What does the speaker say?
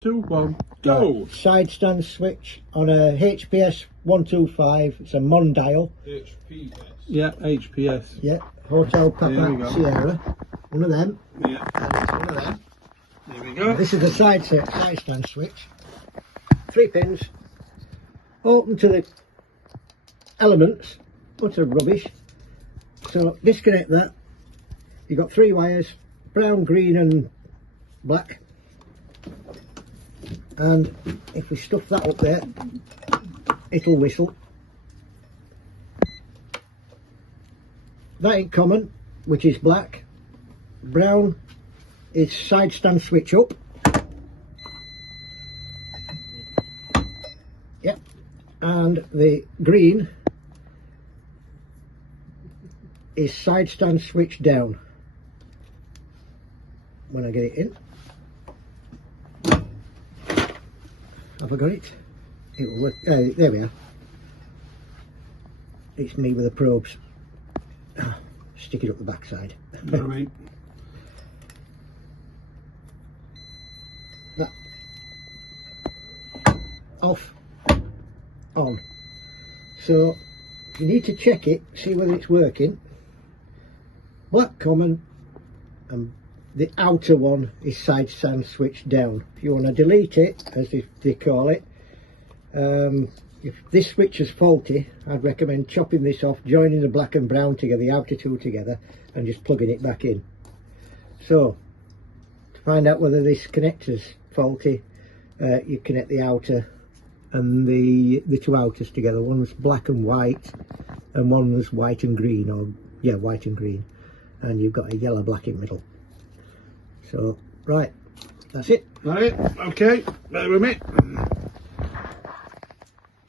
2, 1, go! Side stand switch on a HPS125. It's a Mondial. HPS. Yeah, HPS. Yeah, Hotel Papa Sierra. One of them. Yeah. And it's one of them. There we go. This is a side stand switch. 3 pins. Open to the elements. Utter rubbish. So disconnect that. You've got 3 wires. Brown, green and black. And if we stuff that up there, it'll whistle. That ain't common, which is black. Brown is side stand switch up. Yep. And the green is side stand switch down. When I get it in. Have I got it? It will work. There we are. It's me with the probes. Stick it up the backside. Right. That. Off. On. So you need to check it, see whether it's working. Black common and the outer one is side stand switch down. If you want to delete it, as they call it, if this switch is faulty, I'd recommend chopping this off, joining the black and brown together, the outer two together, and just plugging it back in. So, to find out whether this connector's faulty, you connect the outer and the 2 outers together. One was black and white, and one was white and green, or yeah, white and green, and you've got a yellow black in the middle. So, right, that's it. Right, okay, bear with me.